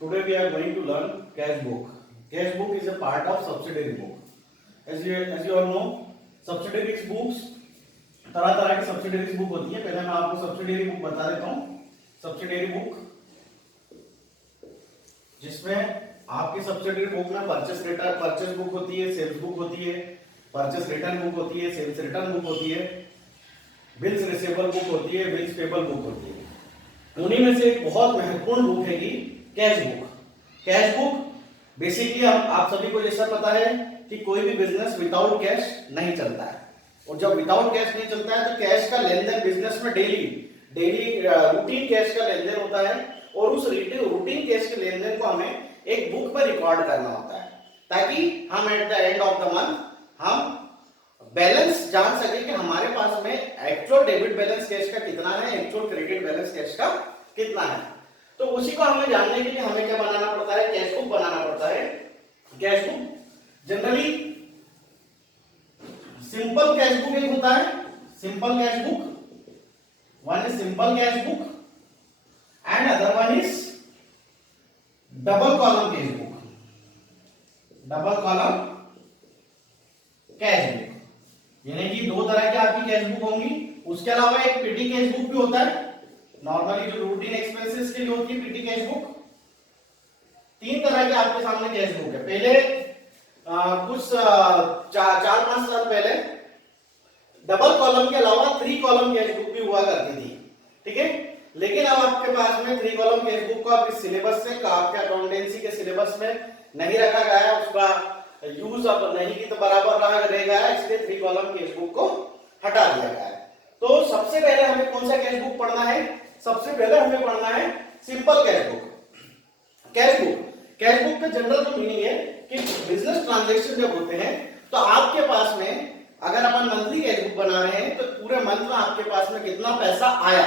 Today we are going to learn cash book. Cash book is a part of subsidiary book. As you all know, subsidiary books तरह तरह की subsidiary book होती है. पहले मैं आपको subsidiary book बता देता हूँ. Subsidiary book जिसमें आपकी subsidiary book में purchase book होती है, sales book होती है, purchase return book होती है, sales return book होती है, bills receivable book होती है, bills payable book होती है. उन्हीं में से एक बहुत महत्वपूर्ण बुक है कि cash book. Cash book basically आप सभी को जैसा पता है कि कोई भी बिजनेस विदाउट कैश नहीं चलता है, और जब विदाउट कैश नहीं चलता है तो कैश का लेन देन बिजनेस में डेली रूटीन कैश का लेन देन होता है, और उस रूटीन कैश के लेन देन को हमें एक बुक पर रिकॉर्ड करना होता है ताकि हम at the end of the month हम बैलेंस जान सके कि हमारे पास में एक्चुअल डेबिट बैलेंस कैश का कितना है, एक्चुअल क्रेडिट बैलेंस कैश का कितना है. तो उसी को हमें जानने के लिए हमें क्या बनाना पड़ता है, कैश बुक बनाना पड़ता है. Cash book generally simple cash book एक होता है, simple cash book, one is simple cash book and other one is double column cash book. Double column cash book यानी कि दो तरह की आपकी कैश बुक होंगी. उसके अलावा एक पेटी कैश बुक भी होता है. नॉर्मली जो रूटीन एक्सपेंसेस के लिए होती है पेटी कैश बुक. तीन तरह के आपके सामने कैश बुक है. पहले कुछ 4-5 साल पहले डबल कॉलम के अलावा 3 कॉलम कैश बुक भी हुआ करती थी, ठीक है. लेकिन अब आपके पास में 3 कॉलम कैश बुक को आपके सिलेबस से आपके अकाउंटेंसी के सिलेबस में नहीं रखा गया है, उसका यूज अब नहीं की तो बराबर रह गया है, इसलिए 3 कॉलम कैश बुक को हटा दिया गया है. तो सबसे पहले हमें कौन सा कैश बुक पढ़ना है? सबसे पहले हमें पढ़ना है simple cash book. Cash book का जनरल जो मीनिंग है कि बिजनेस ट्रांजैक्शन जब होते हैं तो आपके पास में अगर अपन मंथली कैश बुक बना रहे हैं तो पूरे मंथ में आपके पास में कितना पैसा आया,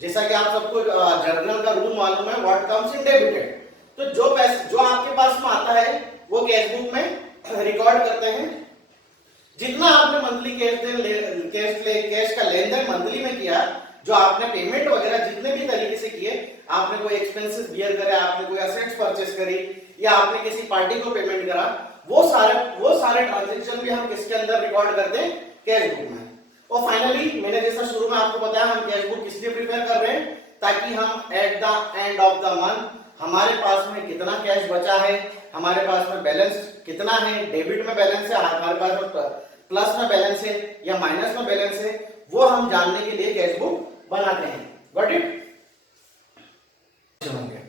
जैसा कि आप सबको जर्नल का रूल मालूम है, व्हाट कम्स इन डेबिटेड. तो जो पैसा जो आपके पास में आता है वो कैश बुक में रिकॉर्ड करते हैं. जितना आपने मंथली कैश का लेन देन मंथली में किया, जो आपने पेमेंट वगैरह जितने भी तरीके से किए, आपने कोई एक्सपेंसेस बियर करे, आपने कोई असेट्स परचेस करी या आपने किसी पार्टी को पेमेंट करा, वो सारे ट्रांजैक्शन भी हम किसके अंदर रिकॉर्ड करते हैं? कैश बुक में. और फाइनली मैंने जैसा शुरू में आपको बताया, हम कैश बुक किस लिए प्रिपेयर कर रहे हैं? ताकि हम at the end of the month हमारे पास में कितना कैश बचा है, हमारे पास में बैलेंस कितना है, डेबिट में बैलेंस है, हमारे पास में प्लस में बैलेंस है या माइनस में बैलेंस है, वो हम जानने के लिए कैश बुक बनाते हैं. Got it?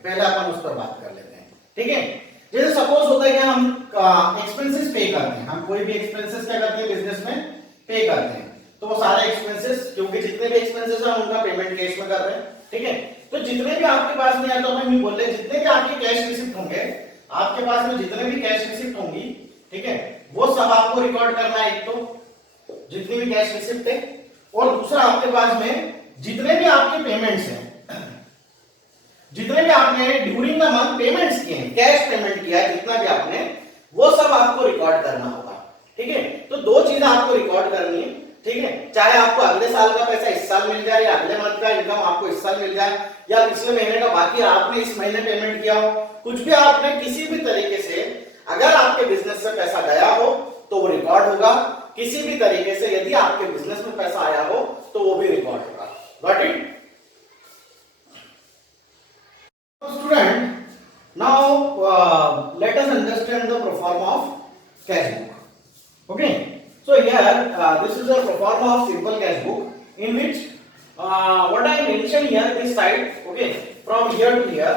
पहले अपन उस पर बात कर लेते हैं, ठीक है. जैसे सपोज होता है कि हम एक्सपेंसेस पे करते हैं, हम कोई भी एक्सपेंसेस क्या करते हैं बिजनेस में पे करते हैं, तो वो सारे एक्सपेंसेस, क्योंकि जितने भी एक्सपेंसेस हैं उनका पेमेंट कैश में कर रहे हैं, ठीक है. तो जितने भी आपके पास में, या तो हम बोल रहे हैं जितने भी आपके कैश रिसिप्ट होंगे, आपके पास में जितने भी कैश रिसिप्ट होंगी, ठीक है, वो सब आपको रिकॉर्ड करना है. एक तो जितनी भी कैश रिसिप्ट है, और दूसरा आपके पास में जितने भी आपके पेमेंट्स हैं, जितने भी आपने ड्यूरिंग द मंथ पेमेंट्स किए हैं, कैश पेमेंट किया है जितना भी आपने, वो सब आपको रिकॉर्ड करना होगा, ठीक है. तो दो चीजें आपको रिकॉर्ड करनी है, ठीक है. चाहे आपको अगले साल का पैसा इस साल मिल जाए, या अगले मंथ का इनकम आपको इस साल मिल जाए, या पिछले महीने का बाकी आपने इस महीने पेमेंट किया हो, कुछ भी आपने किसी भी तरीके से अगर आपके बिजनेस से पैसा गया हो तो वो रिकॉर्ड होगा. किसी भी तरीके से यदि आपके बिजनेस में पैसा आया हो तो वो भी रिकॉर्ड होगा. Got it? Student, now let us understand the proforma of cash book. Okay, so here this is a proforma of simple cash book, in which what I mentioned here, this side, okay, from here to here,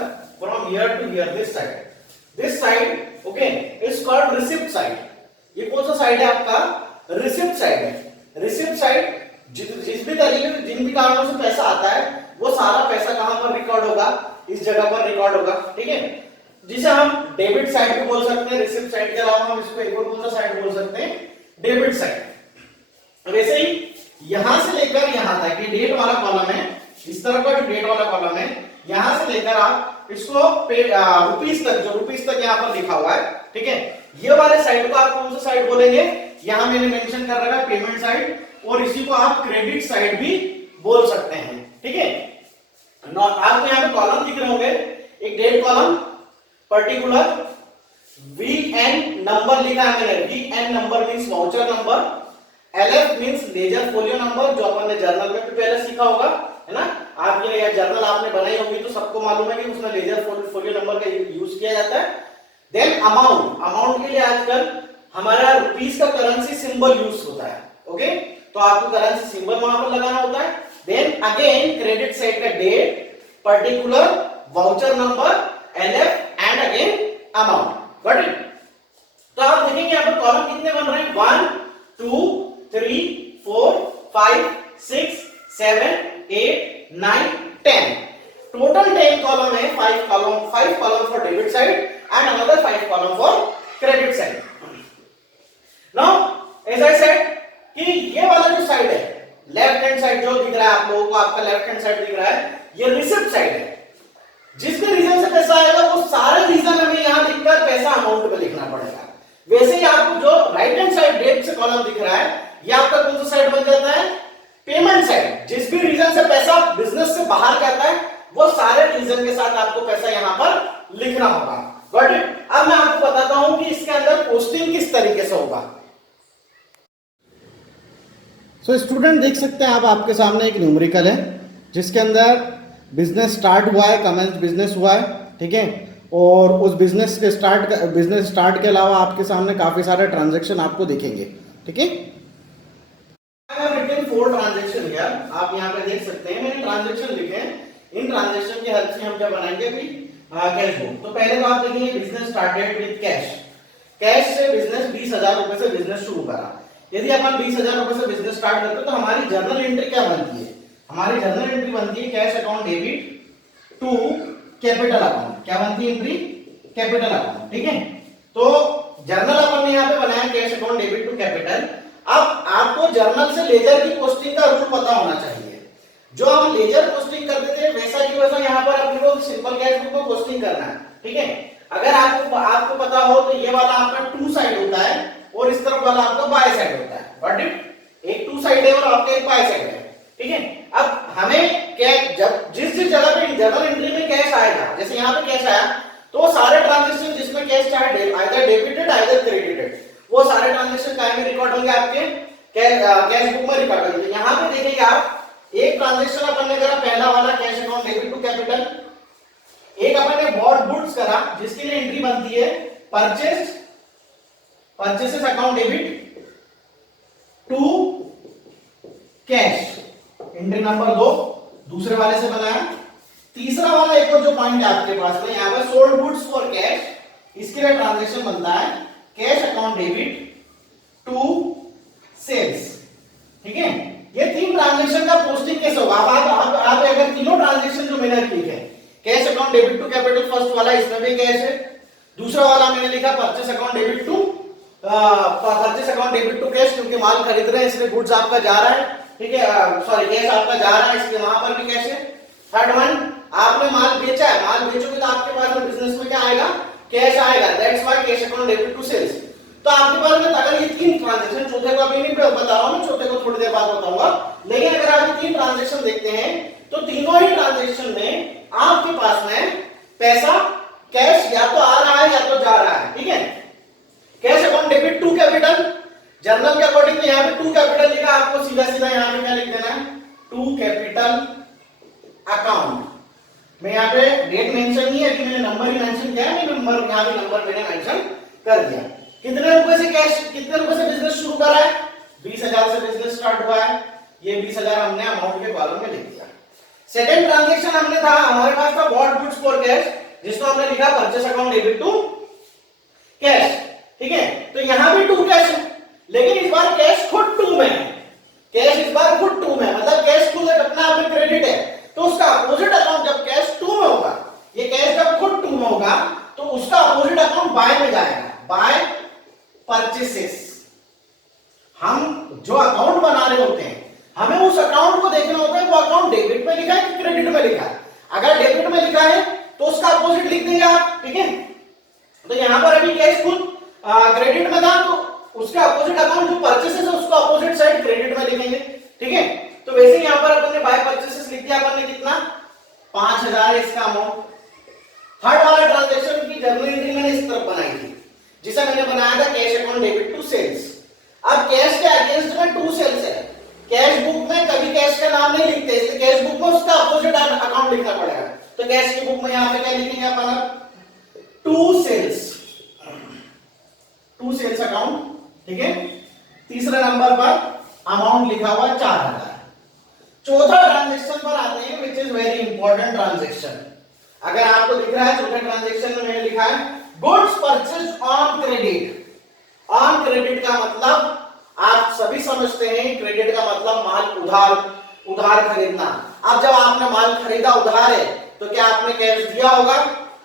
this side, okay, is called receipt side. ये कौन सा side है आपका? Receipt side है. Receipt side जिस भी तरीके से जिन भी कारणों से पैसा आता है, वो सारा पैसा कहां पर रिकॉर्ड होगा? इस जगह पर रिकॉर्ड होगा, ठीक है. जिसे हम डेबिट साइड भी बोल सकते हैं. रिसिप्ट साइड के अलावा हम इसको एक और कौन सा साइड बोल सकते हैं? Debit side. वैसे ही यहां से लेकर यहां तक ये डेट वाला कॉलम है, इस तरफ का जो डेट वाला कॉलम है, यहां से लेकर आप इसको रुपीस तक, जो रुपीस तक यहां पर लिखा हुआ है, ठीक है, ये वाले साइड को आप कौन सा साइड बोलेंगे? यहां मैंने मेंशन कर रखा है पेमेंट साइड, और इसी को आप क्रेडिट साइड भी बोल सकते हैं, ठीक है. आपको यहाँ पे कॉलम दिख रहे होंगे, एक date column particular VN number लिखा है मैंने, VN number means voucher number, LF means ledger folio number, जो अपन ने जर्नल में भी पहले सीखा होगा, है ना। आप ये जर्नल आपने बनाई होगी तो सबको मालूम है कि उसमें लेजर फोलियो नंबर का यूज किया जाता है। देन अमाउंट, अमाउंट के लिए आजकल हमारा रुपीस का करेंसी सिंबल यूज होता है, ओके, तो आपको करेंसी सिंबल वहां पर लगाना होता है। देन अगेन क्रेडिट साइड का date, particular, voucher number, LF and again amount, got it. तो आप देखेंगे यहाँ पर कॉलम कितने बन रहे हैं, 1 2 3 4 5 6 7 8 9 10, टोटल 10 कॉलम है, 5 column for debit side and another 5 column for credit side. Now as I said कि ये वाला जो साइड है, लेफ्ट हैंड साइड जो दिख रहा है आप लोगों को, आपका लेफ्ट हैंड साइड दिख रहा है, ये रिसिप्ट साइड है। जिस भी रीजन से पैसा आएगा वो सारे रीजन हमें यहां लिखकर पैसा अमाउंट में लिखना पड़ेगा। वैसे ही आपको जो राइट हैंड साइड डेट से कॉलम दिख रहा है, ये आपका कौन सा साइड बन जाता है, पेमेंट साइड। जिस भी रीजन से पैसा बिजनेस से बाहर जाता है वो सारे रीजन के साथ आपको पैसा यहां पर लिखना होगा, गॉट इट। अब मैं आपको बताता हूं कि इसके अंदर पोस्टिंग किस तरीके से होगा। सो स्टूडेंट देख सकते हैं आप, आपके सामने एक न्यूमेरिकल है जिसके अंदर बिजनेस स्टार्ट हुआ है, कमेंस बिजनेस हुआ है, ठीक है, और उस बिजनेस स्टार्ट के अलावा आपके सामने काफी सारे ट्रांजैक्शन आपको दिखेंगे, ठीक है। 4 ट्रांजैक्शन हियर, आप यहाँ पे देख सकते हैं मैंने ट्रांजैक्शन लिखे हैं। इन ट्रांजैक्शन की हेल्प से हम क्या बनाएंगे अभी, कैश बुक। तो पहले तो आप देखेंगे business started with cash, cash से बिजनेस 20,000 रुपए से बिजनेस शुरू करा। यदि अपन 20,000 रुपए से बिजनेस स्टार्ट करते हैं तो हमारी जर्नल एंट्री क्या बनती है, हमारी जर्नल एंट्री बनती है cash account debit to capital account. क्या बनती है एंट्री, कैपिटल अकाउंट, ठीक है। तो जर्नल अपन ने यहाँ पे बनाया cash account debit to capital. अब आपको जर्नल से लेजर की पोस्टिंग का रूल पता होना चाहिए। जो हम लेजर पोस्टिंग करते थे वैसा की वैसा यहाँ पर अपने को सिंपल कैश बुक को पोस्टिंग करना है, ठीक है। अगर आपको पता हो तो ये वाला आपका टू साइड होता है और इस तरफ वाला आपका बाय साइड होता है, गॉट इट। एक टू साइड है और आपका एक बाय साइड है, ठीक है। अब हमें क्या, जब जिस जगह पे जर्नल एंट्री में कैश आएगा, जैसे यहाँ पे कैश आया तो सारे ट्रांजैक्शन जिसमें कैश चाहे आइदर डेबिटेड आइदर क्रेडिटेड, वो सारे ट्रांजैक्शन कहाँ में रिकॉर्ड होंगे, आपके कैश बुक में रिकॉर्ड होंगे। यहाँ पे देखेंगे आप, एक ट्रांजैक्शन अपन ने करा पहला वाला cash account debit to capital, एक अपन ने बॉट गुड्स करा जिसके लिए एंट्री बनती है purchases account debit to cash, entry number 2 दूसरे वाले से बनाया। तीसरा वाला एक और जो पॉइंट है आपके पास में, यहाँ पर सोल्ड गुड्स फॉर कैश, इसके लिए ट्रांजैक्शन बनता है cash account debit to sales, ठीक है। ये 3 ट्रांजैक्शन का पोस्टिंग कैसे होगा। आप अगर तीनों ट्रांजैक्शन जो मैंने लिखे हैं, cash account debit to capital first वाला, इसमें भी कैश है। दूसरा वाला मैंने लिखा purchase account debit to cash, क्योंकि माल खरीद रहे हैं इसलिए गुड्स आपका जा रहा है, ठीक है, सॉरी कैश आपका जा रहा है इसलिए वहां पर भी कैश है। थर्ड वन, आपने माल बेचा है, माल बेचोगे तो आपके पास में बिजनेस में क्या आएगा, कैश आएगा, that's why cash account debit to sales. तो आपके पास में अगर ये 3 ट्रांजैक्शन, चौथे को अभी नहीं बता रहा हूं मैं, चौथे को थोड़ी देर बाद बताऊंगा, लेकिन अगर आप ये 3 ट्रांजैक्शन देखते हैं तो तीनों ही ट्रांजैक्शन में आपके पास में पैसा कैश या तो आ रहा है या तो जा रहा है, ठीक है। Cash account debit to capital, journal के अकॉर्डिंग तो यहाँ पे टू कैपिटल लिखा, आपको सीधा सीधा यहाँ पे क्या लिख देना है, टू कैपिटल अकाउंट। मैं यहाँ पे डेट मेंशन नहीं है कि मैंने नंबर ही मेंशन किया है, मैं नंबर यहाँ पे नंबर मैंने मेंशन कर दिया। कितने रुपए से कैश, कितने रुपए से बिजनेस शुरू करा है, 20,000 से बिजनेस स्टार्ट हुआ है, ये 20,000 हमने अमाउंट के कॉलम में लिख दिया। सेकंड ट्रांजैक्शन हमने था, हमारे पास था बॉट गुड्स फॉर कैश, जिसको हमने लिखा purchase account debit to cash, ठीक है। तो यहाँ भी टू कैश है, लेकिन इस बार कैश खुद टू में है, कैश इस बार खुद टू में, मतलब कैश खुद अपना आप में क्रेडिट है, तो उसका अपोजिट अकाउंट जब कैश टू में होगा, ये कैश जब खुद टू में होगा तो उसका अपोजिट अकाउंट बाय में जाएगा, बाय परचेसेस। हम जो अकाउंट बना रहे होते हैं हमें उस अकाउंट को देखना होता है वो अकाउंट डेबिट में लिखा है कि क्रेडिट में लिखा है। अगर डेबिट में लिखा है तो उसका अपोजिट लिख देंगे आप, ठीक है। तो यहां पर अभी कैश खुद क्रेडिट में था तो उसका अपोजिट अकाउंट जो परचेसेस है उसको अपोजिट साइड क्रेडिट में लिखेंगे, ठीक है। तो वैसे ही यहां पर अपन ने बाय परचेसेस लिख दिया, अपन ने कितना 5,000 है इसका अमाउंट। थर्ड वाला ट्रांजैक्शन की जर्नल इसे मैंने बनाया था cash account debit to sales. अब कैश के अगेंस्ट में टू सेल्स है, कैश बुक में कभी कैश का नाम नहीं लिखते, इसलिए कैश बुक में उसका अपोजिट अकाउंट लिखना पड़ेगा। तो कैश की बुक में यहां पे क्या लिखेंगे अपन, to sales, to sales account, ठीक है। तीसरे नंबर पर अमाउंट लिखा हुआ 4000। चौथा ट्रांजैक्शन पर आते हैं which is very important transaction. अगर आपको दिख रहा है चौथे ट्रांजैक्शन में मैंने लिखा है goods purchase on credit. On credit का मतलब आप सभी समझते हैं, क्रेडिट का मतलब माल उधार खरीदना। अब जब आपने माल खरीदा उधार है तो क्या आपने कैश दिया होगा,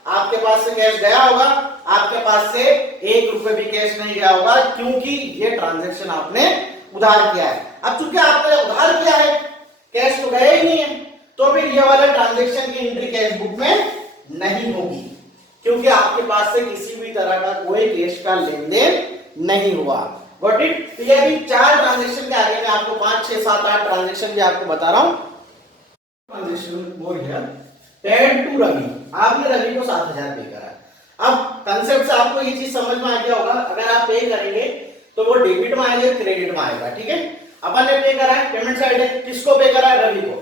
आपके पास से कैश गया होगा, आपके पास से 1 रुपए भी कैश नहीं गया होगा, क्योंकि ये ट्रांजैक्शन आपने उधार किया है। अब चूंकि आपने उधार किया है, कैश तो गया ही नहीं है, तो फिर ये वाला ट्रांजैक्शन की एंट्री कैश बुक में नहीं होगी, क्योंकि आपके पास से किसी भी तरह का कोई कैश का लेन देन नहीं हुआ। Got it. तो ये अभी 4 ट्रांजैक्शन के आगे मैं आपको 5, 6, 7, 8 ट्रांजैक्शन भी आपको बता रहा हूं। ट्रांजैक्शन बोल गया पेड टू रवि, आपने रवि को 7000 पे करा। अब कंसेप्ट से आपको ये चीज समझ में आ गया होगा, अगर आप पे करेंगे तो वो डेबिट में आएगा, क्रेडिट में आएगा, ठीक है। अपन ने पे करा है, पेमेंट साइड है, किसको पे करा है, रवि को।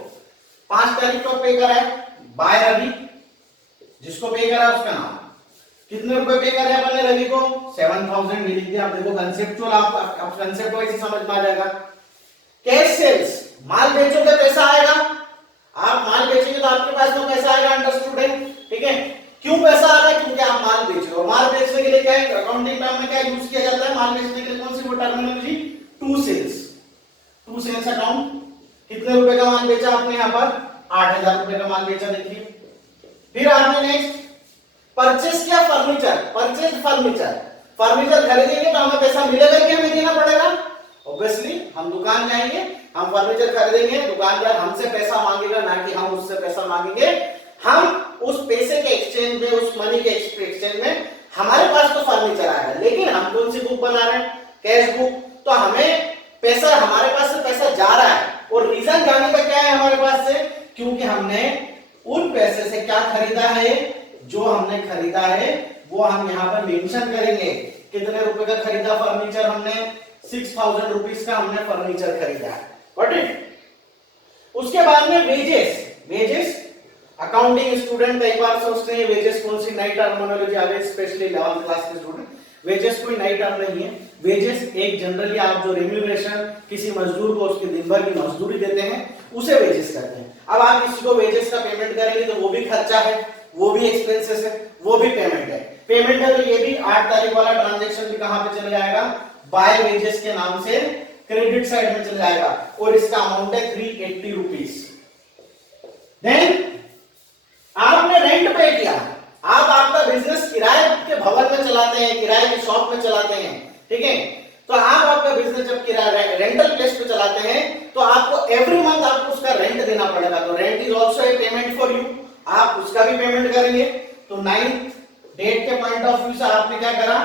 5 तारीख को पे करा है, बाय रवि, जिसको पे करा उसका नाम। कितने रुपए पे करे अपन ने रवि को, 7000 लिख दिया। आप देखो कंसेप्चुअल, आप कंसेप्ट वाइज समझ में आ जाएगा। कैश सेल्स, माल बेचोगे पैसा आएगा, आप माल बेचेंगे तो आपके पास में पैसा आएगा, अंडरस्टूड है, ठीक है। क्यों पैसा आ रहा है, क्योंकि आप माल बेच रहे हो। माल बेचने के लिए क्या है, अकाउंटिंग टर्म में क्या यूज किया जाता है, माल बेचने के लिए कौन सी वो terminology, to sales. To sales account, कितने रुपए का माल बेचा आपने, यहाँ पर 8000 रुपए का माल बेचा, देखिए। फिर आपने नेक्स्ट परचेस किया फर्नीचर, परचेज फर्नीचर खरीदेंगे तो हमें पैसा मिलेगा कि हमें देना पड़ेगा, ऑब्वियसली हम दुकान जाएंगे, हम फर्नीचर खरीदेंगे, दुकानदार हमसे पैसा मांगेगा, ना कि हम उससे पैसा मांगेंगे। हम उस पैसे के एक्सचेंज में, उस मनी के एक्सचेंज में हमारे पास तो फर्नीचर आएगा, लेकिन हम कौन सी बुक बना रहे हैं, कैश बुक। तो हमें पैसा, हमारे पास से पैसा जा रहा है, और रीजन जाने का क्या है हमारे पास से, क्योंकि हमने उन पैसे से क्या खरीदा है, जो हमने खरीदा है वो हम यहाँ पर मेंशन करेंगे। कितने रुपए का खरीदा फर्नीचर हमने, 6000 रुपीस का हमने फर्नीचर खरीदा है, गॉट इट। उसके बाद में वेजेस अकाउंटिंग स्टूडेंट कई बार सोचते हैं वेजेस कौन सी नई टर्मिनोलॉजी आ गई, स्पेशली 11th क्लास के स्टूडेंट। वेजेस कोई नई टर्म नहीं है। वेजेस एक जनरली आप जो रेम्यूनरेशन किसी मजदूर को उसके दिन भर की मजदूरी देते हैं, उसे वेजेस कहते हैं। अब आप किसी को वेजेस का पेमेंट करेंगे तो वो भी खर्चा है, वो भी एक्सपेंसेस है, वो भी पेमेंट है। पेमेंट है तो ये भी 8 तारीख वाला ट्रांजैक्शन भी कहां पे चला जाएगा, बाय वेजेस के नाम से क्रेडिट साइड में चला जाएगा, और इसका अमाउंट है 380 रुपीस। देन आपने रेंट पे किया, आप आपका बिजनेस किराए के भवन में चलाते हैं, किराए की शॉप में चलाते हैं, ठीक है। तो आप आपका बिजनेस जब किराए रेंटल प्लेस पे चलाते हैं तो आपको एवरी मंथ आपको उसका रेंट देना पड़ेगा। तो rent is also a payment for you, आप उसका भी पेमेंट करेंगे। तो 9th डेट के पॉइंट ऑफ व्यू से आपने क्या करा,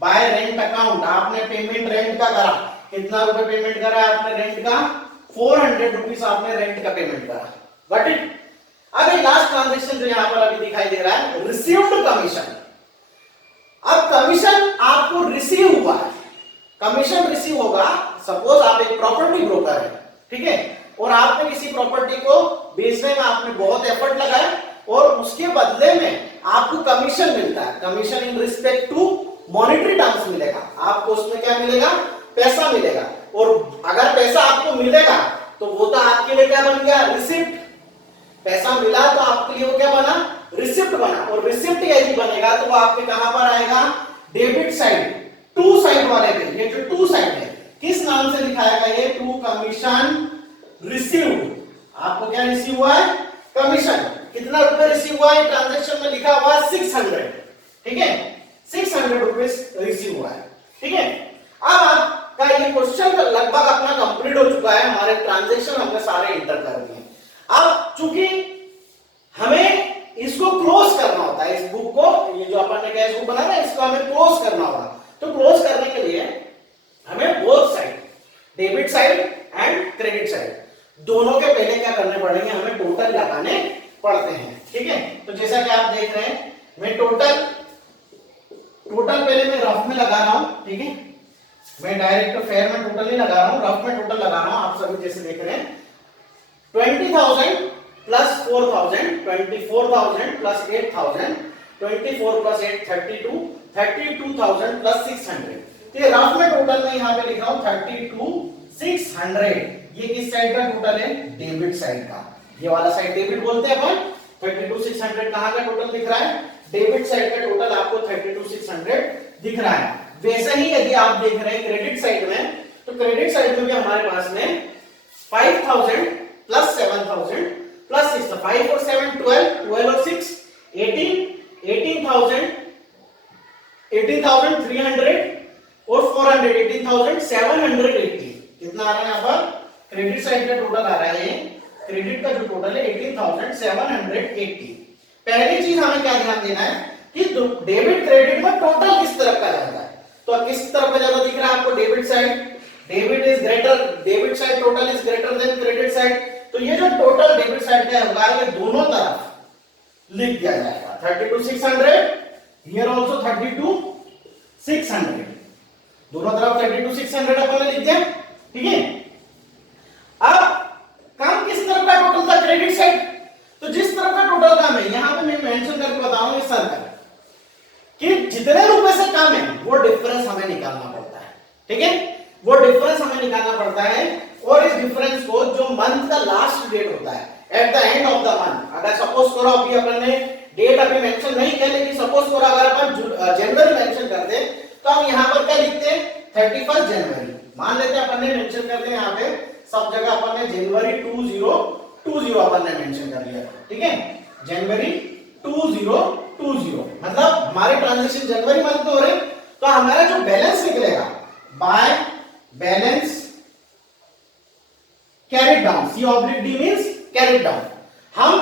बाय रेंट अकाउंट, आपने पेमेंट रेंट का करा। कितना रुपए पेमेंट करा आपने रेंट का, 400 रुपीस आपने रेंट का पेमेंट करा, गॉट इट। अब एक लास्ट ट्रांजैक्शन जो यहां पर अभी दिखाई दे रहा है, रिसीव्ड कमीशन। अब कमीशन आपको रिसीव हुआ है, कमीशन रिसीव होगा। सपोज आप एक प्रॉपर्टी ब्रोकर है, ठीक है, और आपने किसी प्रॉपर्टी को बेचने में आपने बहुत एफर्ट लगाया, और उसके बदले में आपको कमीशन मिलता है। Commission in respect to monetary terms मिलेगा, आपको उसमें क्या मिलेगा, पैसा मिलेगा। और अगर पैसा आपको मिलेगा तो वो तो आपके लिए क्या बन गया, रिसिप्ट। पैसा मिला तो आपके लिए वो क्या बना, रिसिप्ट बना। और रिसिप्ट यदि बनेगा तो वो आपके कहां पर आएगा, डेबिट साइड, टू साइड वाले पे। ये जो टू साइड है किस नाम से लिखाएगा, ये टू कमीशन रिसीव्ड। आपको क्या रिसीव हुआ है, कमीशन। कितना रुपए रिसीव हुआ है, ट्रांजैक्शन में लिखा हुआ 600, ठीक है, 600 रुपीस रिसीव हुआ है, ठीक है। अब आपका ये क्वेश्चन लगभग अपना कंप्लीट हो चुका है, हमारे ट्रांजैक्शन हमने सारे इंटर कर दिए। अब चूंकि हमें इसको क्लोज करना होता है, इस बुक को, ये जो अपन ने कैश बुक बनाया ना, इसको हमें क्लोज करना होगा। तो क्लोज करने के लिए हमें both side, debit side and credit side, दोनों के पहले क्या करने पड़ेंगे, हमें टोटल लगाने पड़ते हैं, ठीक है। तो जैसा कि आप देख रहे हैं, मैं टोटल टोटल पहले मैं रफ में लगा रहा हूं, ठीक है, मैं डायरेक्ट फेयर में टोटल नहीं लगा रहा हूं, रफ में टोटल लगा रहा हूं, आप सभी जैसे देख रहे हैं। 20,000 प्लस 4,000, 24,000 प्लस 8,000, 24 प्लस 8 32, 32,000 प्लस 600। तो ये रफ में टोटल मैं यहाँ पे लिख रहा हूँ 32,600। ये किस साइड का टोटल है? डेबिट साइड का। ये वाला साइड डेबिट बोलते हैं अपन। 32,600 कहाँ का टोटल दिख रहा है? डेबिट साइड का टोटल आपको 32,600 दिख रहा है। वैसे ही यदि आप देख रहे हैं क्रेडिट साइड में, तो क्रेडिट साइड में भी हमारे पास में 5,000 प्लस 7,000 प्लस 6, 5 और 7 12, 12 और 6 18, 18,000, 18,300 और 400, 18,780। कितना आ रहा है यहाँ पर? क्रेडिट साइड का टोटल आ रहा है, क्रेडिट का जो टोटल है 18,780। पहली चीज हमें क्या ध्यान देना है कि डेबिट क्रेडिट में टोटल किस तरफ का रहता है। तो किस तरफ का ज्यादा दिख रहा है आपको? Debit side. Debit side total is greater than credit side. तो ये जो टोटल डेबिट साइड का होगा ये दोनों तरफ लिख दिया जाएगा 32,600, हियर आल्सो 32,600, दोनों तरफ 32,600 अपन ने लिख दिया, ठीक है। अब काम किस तरफ का टोटल था? Credit side. तो जिस तरफ का टोटल काम है यहां पे मैं मेंशन करके बताऊंगा इस सर्कल कि जितने रुपए से कम है वो डिफरेंस हमें निकालना पड़ता है, ठीक है, वो डिफरेंस हमें निकालना पड़ता है। और इस डिफरेंस को जो मंथ का लास्ट डेट होता है, at the end of the month, अगर सपोज करो अभी अपन ने डेट अभी मेंशन नहीं किया, लेकिन सपोज करो अगर अपन जनवरी मेंशन करते तो हम यहां पर क्या लिखते हैं? 31 जनवरी मान लेते हैं, अपन ने मेंशन कर दिया यहां पे सब जगह, अपन ने जनवरी 2020 अपन ने मेंशन कर लिया, ठीक है, जनवरी 2020, मतलब हमारे ट्रांजैक्शन जनवरी मंथ में हो रहे, तो हमारा जो बैलेंस निकलेगा by balance carried down, C oblique D means carried down. हम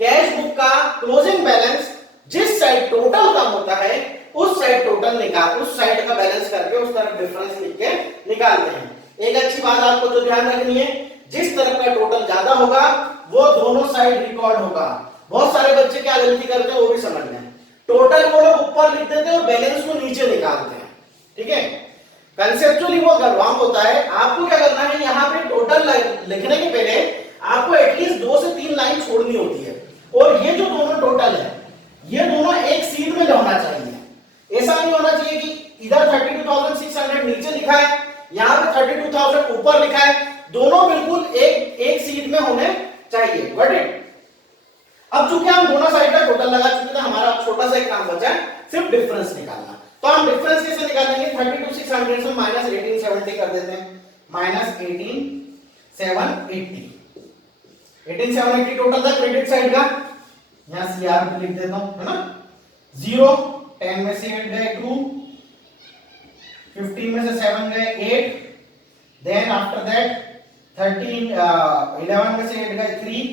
कैश बुक का क्लोजिंग बैलेंस जिस साइड टोटल कम होता है उस साइड टोटल निकाल, उस साइड का बैलेंस करके उस तरफ डिफरेंस लिख के निकालते हैं। एक अच्छी बात आपको जो ध्यान रखनी है, जिस तरफ का टोटल ज्यादा होगा वो दोनों साइड रिकॉर्ड होगा। बहुत सारे बच्चे क्या गलती करते हैं वो भी समझ लें, टोटल वो लोग ऊपर लिख देते हैं और बैलेंस को नीचे निकालते हैं, ठीक है, कंसेप्चुअली वो रॉन्ग होता है। आपको क्या करना है, यहाँ पे टोटल लिखने के पहले आपको एटलीस्ट 2 से 3 लाइन छोड़नी होती है, और ये जो दोनों टोटल है ये दोनों एक सीध में होना चाहिए। ऐसा नहीं होना चाहिए कि इधर 32,600 नीचे लिखा है, यहाँ पे 32,000 ऊपर लिखा है, दोनों बिल्कुल एक सीध में होने चाहिए। Got it? अब चूंकि हम दोनों साइड का टोटल लगा चुके थे, हमारा छोटा सा एक काम बचा है सिर्फ डिफरेंस निकालना। तो हम डिफरेंस कैसे निकालेंगे? 32,600 से माइनस 1870 कर देते हैं, माइनस 18,780। 18,780 टोटल था क्रेडिट साइड का, यहां सीआर लिख देता हूं, है ना। 0, 10 में से 8 गए 2, 15 में से 7 गए 8, देन आफ्टर दैट 11 में से 8 गए 3,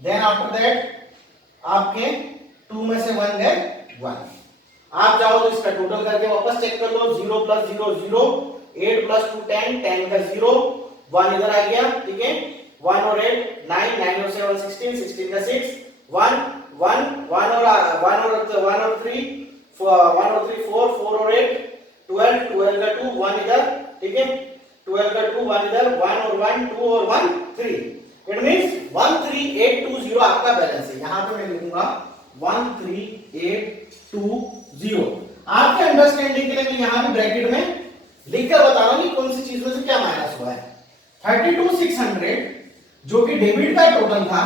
देन आफ्टर दैट आपके 2 में से 1 गए 1। आप चाहो तो इसका टोटल करके वापस चेक कर लो, 0 प्लस 0 0, 8 प्लस 2 10, 10 का 0, 1 इधर आ गया, ठीक है, 1 और 8 9, 9 और 7 16, 16 का 6, 1 1 1 और 3 1 और 3 4, 4 और 8 12, 12 का 2 1 इधर, ठीक है, 12 का 2 1 इधर, 1 और 1 2 और 1 3। इट मींस 13820 आपका बैलेंस है। यहां पे मैं लिखूंगा 13820। आपके अंडरस्टैंडिंग के लिए मैं यहां भी ब्रैकेट में लिखकर बता रहा हूं कि कौन सी चीज में से क्या माइनस हुआ है। 32,600 जो कि डेबिट का टोटल था,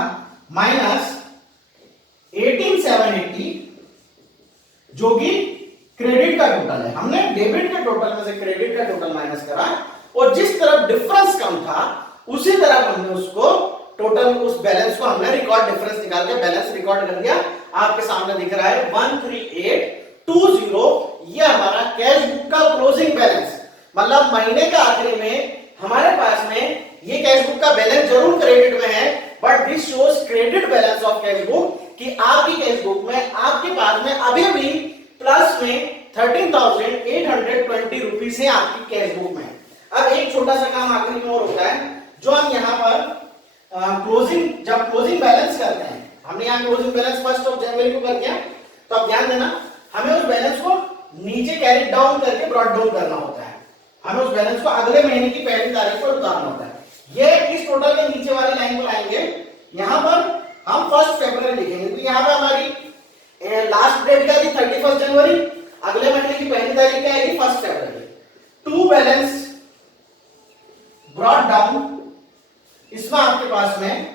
माइनस 18,780 जो कि क्रेडिट का टोटल है। हमने डेबिट के टोटल में से क्रेडिट का टोटल माइनस करा, और जिस तरफ डिफरेंस कम था उसी तरफ हमने उसको टोटल, उस बैलेंस को हमने रिकॉर्ड डिफरेंस निकाल के बैलेंस रिकॉर्ड कर दिया। आपके सामने दिख रहा है 13820। ये हमारा कैश बुक का क्लोजिंग बैलेंस, मतलब महीने का आखिरी में हमारे पास में ये कैश बुक का बैलेंस जरूर क्रेडिट में है, but this shows credit balance of cash book, कि आपकी कैश बुक में आपके पास में अभी भी प्लस में 13,820 रुपीज है आपकी कैश बुक में। अब एक छोटा सा काम आखिरी में और होता है, जो हम यहाँ पर जब क्लोजिंग बैलेंस करते हैं, हमने यहाँ क्लोजिंग बैलेंस 1 जनवरी को कर दिया, तो अब ध्यान देना हमें उस बैलेंस को नीचे कैरी डाउन करके ब्रॉट डाउन करना होता है, हमें उस बैलेंस को अगले महीने की पहली तारीख पर उतारना होता है। ये इस टोटल के नीचे वाली लाइन पर आएंगे, यहां पर हम 1 फरवरी लिखेंगे, तो यहां पर हमारी लास्ट डेट क्या थी 31 जनवरी, अगले महीने की पहली तारीख क्या आएगी 1 फरवरी। टू बैलेंस ब्रॉट डाउन, इसमें आपके पास में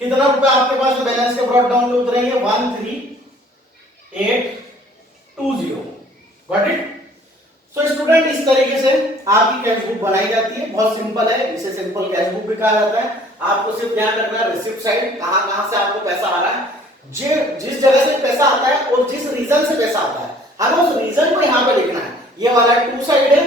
कितना रुपए आपके पास बैलेंस के ब्रॉट डाउन में उतरेंगे 13820। Got it? सो स्टूडेंट, इस तरीके से आपकी कैश बुक बनाई जाती है, बहुत सिंपल है, इसे सिंपल कैश बुक भी कहा जाता है। आपको सिर्फ ध्यान रखना है रिसिप्ट साइड कहां से आपको पैसा आ रहा है, जिस जगह से पैसा आता है और जिस रीजन से पैसा आता है, हमें उस रीजन को यहाँ पे लिखना है। ये वाला टू साइड है,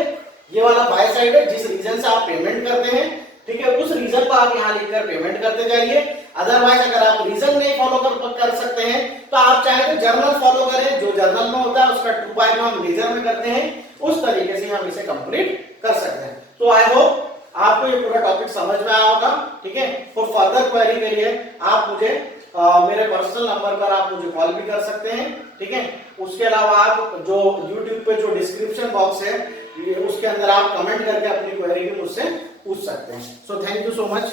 ये वाला बाय साइड है, जिस रीजन से आप पेमेंट करते हैं, ठीक है, उस रीजन को आप यहाँ लिखकर पेमेंट करते जाइए। अदरवाइज अगर आप रीजन नहीं फॉलो कर सकते हैं तो आप चाहे तो जर्नल फॉलो करें, जो जर्नल में होता है उसका 2 बाय में हम रीजन में करते हैं, उस तरीके से हम इसे कंप्लीट कर सकते हैं। तो आई होप आपको ये पूरा टॉपिक समझ में आया होगा, ठीक है। फॉर फर्दर क्वेरी के लिए आप मुझे मेरे पर्सनल नंबर पर आप मुझे कॉल भी कर सकते हैं, ठीक है। उसके अलावा आप जो YouTube पे जो डिस्क्रिप्शन बॉक्स है उसके अंदर आप कमेंट करके अपनी क्वेरी भी मुझसे पूछ सकते हैं। So thank you so much.